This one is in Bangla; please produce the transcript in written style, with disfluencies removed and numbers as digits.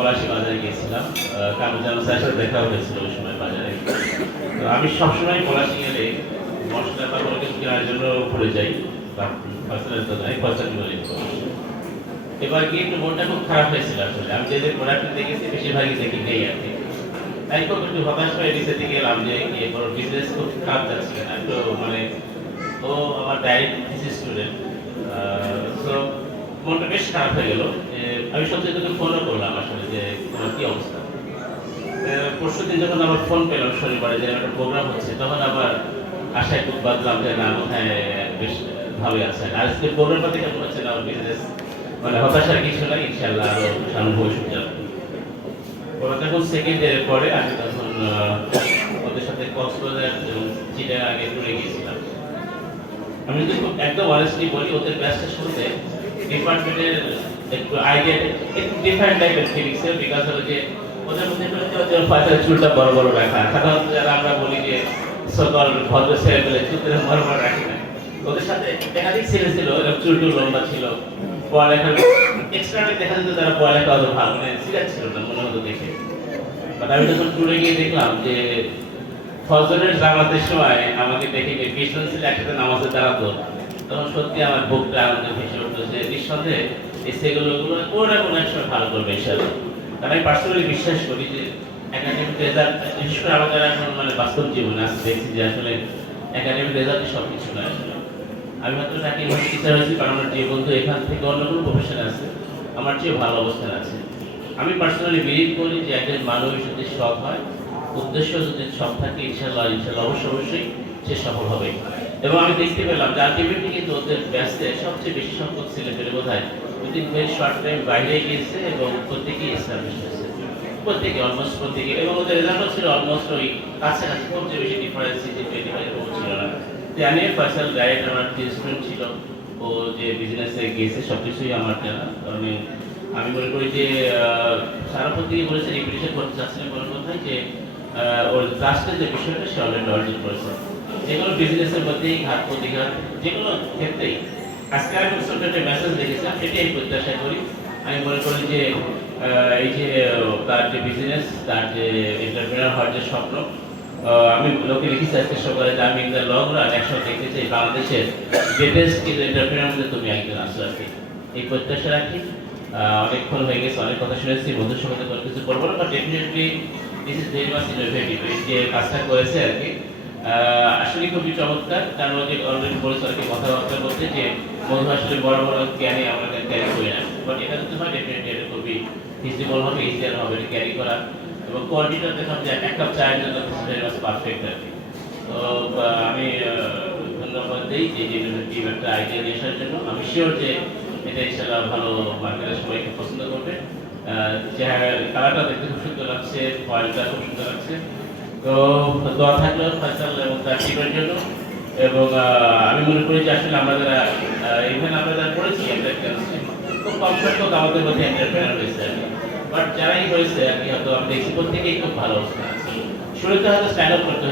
পলাশী বাজারে গিয়েছিলাম। কামরুজ্জামান স্যারের সাথে দেখা হয়েছিল ওই সময় বাজারে। তো আমি সবসময় পলাশী গেলে মশলা বা কোনো কিছু কেনার জন্য ভুলে যাই, বা পার্সোনাল তো নাই, পয়সা বলে। এবার গিয়ে একটু মনটা খুব খারাপ হয়েছিল আসলে। আমি যে প্রোডাক্ট দেখেছি বেশিরভাগই দেখি নেই আর কি। তাই খুব একটু হতাশ হয়ে নিচেতে গেলাম যে এরপর বিজনেস খুব খারাপ যাচ্ছে না। তো মানে ও আমার ডাইরেক্ট থিসিস স্টুডেন্ট। সো মনটা বেশ খারাপ হয়ে গেল। আমি সত্যি তোকে ফোনও করলাম আসলে যে তোমার কি অবস্থা। পরশু দিন যখন আবার ফোন পেলাম শনিবারে যে একটা প্রোগ্রাম হচ্ছে, তখন আবার আশায় খুব বাঁধলাম যে না, কোথায় বেশ ভালোই আছে। আর আজকে প্রোগ্রামটা থেকে মনে হচ্ছে না আমার বিজনেস মানে হতাশার কিছু নাই, ইনশাআল্লাহ আরো সামনে ভবিষ্যৎ যাবে। ওরা যখন সেকেন্ড ইয়ারে পরে আমি তখন ওদের সাথে কক্সবাজার এবং চিটাগাং আগে ট্যুরে গিয়েছিলাম। আমি যদি খুব একদম অনেস্টলি বলি, ওদের ব্যাচটা শুরুতে ডিপার্টমেন্টের একটু আইডিয়া একটু ডিফারেন্ট টাইপের ফিলিংস, বিকজ হলো যে ওদের মধ্যে পায়ের চুলটা বড় বড় রাখা। সাধারণত যারা আমরা বলি যে সকল ভদ্র ছেলে পেলে চুলটা বড় বড় রাখি না, ওদের সাথে একাধিক ছেলে ছিল এরকম চুল টুল লম্বা ছিল। পড়ালেখার এক্সট্রালি দেখা যেত তারা পড়ালেখা অত ভালো মানে সিরিয়াস ছিল না মনে হতো দেখে। বাট আমি যখন ট্যুরে গিয়ে দেখলাম যে ফজরের জামাতের সময় আমাকে দেখে যে 20 জন ছেলে একসাথে নামাজে দাঁড়াতো, তখন সত্যি আমার বুকটা আনন্দে ভেসে উঠতো যে নিঃসন্দেহে এই সেগুলো ওরা কোনো এক সময় ভালো করবে ইনশাআল্লাহ। কারণ আমি পার্সোনালি বিশ্বাস করি যে একাডেমিক রেজাল্ট, বিশেষ করে আমাদের এখন মানে বাস্তব জীবনে আসতে দেখছি যে আসলে একাডেমিক রেজাল্টই সব কিছু নয় আসলে। আমি মাত্র চাকরি টিচার হয়েছি কারণ আমার যে বন্ধু এখান থেকে অন্য কোনো প্রফেশনে আছে আমার চেয়ে ভালো অবস্থানে আছে। আমি পার্সোনালি বিলিভ করি যে একজন মানুষ যদি সৎ হয়, উদ্দেশ্য যদি সৎ থাকে, ইনশাআল্লাহ ইনশাআল্লাহ অবশ্যই সে সফল হবে। এবং আমি দেখতে পেলাম যে আলটিমেটলি কিন্তু ওদের ব্যস্তে সবচেয়ে বেশি সংখ্যক ছেলে পেলে বোধ হয় উইদিন ভেরি শর্ট টাইম বাইরে গিয়েছে এবং প্রত্যেকেই এস্টাবলিশ হয়েছে, প্রত্যেকে অলমোস্ট প্রত্যেকে। এবং ওদের রেজাল্টও ছিল অলমোস্ট ওই কাছাকাছি, খুব যে বেশি ডিফারেন্স যে 25 এরকম ছিল না। জানি ফয়সাল ডাইরেক্ট আমার স্টুডেন্ট ছিল, ও যে বিজনেসে গিয়েছে সব কিছুই আমার জানা। কারণ আমি মনে করি যে সারা প্রত্যেকে বলেছে রিপিটেশন করতে চাচ্ছিলেন কোনো কথায় যে ওর ট্রাস্টের যে বিষয়টা সে অলরেডি অর্জন করেছে। যে কোনো বিজনেসের মধ্যেই ঘাত প্রতিঘাত যে কোনো ক্ষেত্রেই। আজকে আমি ছোট্ট একটা মেসেজ দেখেছিলাম, এটাই প্রত্যাশা করি। আমি মনে করি যে এই যে তার যে বিজনেস, তার যে এন্টারপ্রেনার হওয়ার যে স্বপ্ন, আমি লোকে লিখেছি আজকে সকালে যে আমি ইন দ্য লং রান একসময় দেখতে চাই বাংলাদেশের গ্রেটেস্ট কিন্তু এন্টারপ্রেনার মধ্যে তুমি একজন আসো আর কি। এই প্রত্যাশা রাখি। অনেকক্ষণ হয়ে গেছে, অনেক কথা শুনেছি, বন্ধুর সঙ্গে কোনো কিছু করবো না, but definitely this is very much innovative. এই যে কাজটা করেছে আর কি আসলে খুবই চমৎকার। কারণ ওই যে অলরেডি বলেছে আর কি কথাবার্তা বলতে যে বন্ধু আসলে বড় বড় ক্যারি আমরা ক্যারি করি না, বাট এটা যদি হয় ডেফিনেটলি এটা খুবই ফিজিবল হবে, ইজিয়ার হবে এটা ক্যারি করা। এবং কোয়ালিটিটা দেখলাম যে এক কাপ চায়ের জন্য ভেরি মাচ পারফেক্ট আর কি। তো আমি ধন্যবাদ দিই যে টিম একটা আইডিয়া নিয়ে আসার জন্য। আমি শিওর যে এটা ইনশাআল্লাহ ভালো মার্কেটের সবাইকে পছন্দ করবে। চেহারা কালারটা দেখতে খুব সুন্দর লাগছে, ফয়েলটা খুব সুন্দর লাগছে। তো দোয়া থাকলো ফয়সাল এবং তার টিমের জন্য। এবং আমি মনে করি যে আসলে আমরা যারা ইভেন আমরা যারা করেছি একটা খুব কম সংখ্যক আমাদের মধ্যে এন্টারপ্রেনার হয়েছে আর কি। বাট যারাই হয়েছে আর কি হয়তো আমি দেখছি প্রত্যেকেই খুব ভালো অবস্থা আছে। শুরুতে হয়তো স্ট্যান্ড আপ করতে হয়েছে।